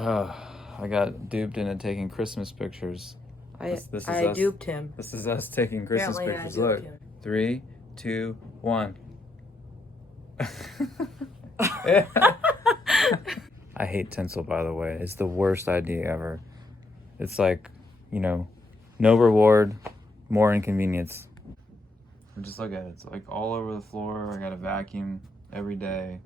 I got duped into taking Christmas pictures. This is I us. duped him. This is us taking Christmas Apparently, pictures. I Look, duped him. 3, 2, 1. I hate tinsel, by the way. It's the worst idea ever. It's like, no reward, more inconvenience. And just look at it. It's like all over the floor. I got to vacuum every day.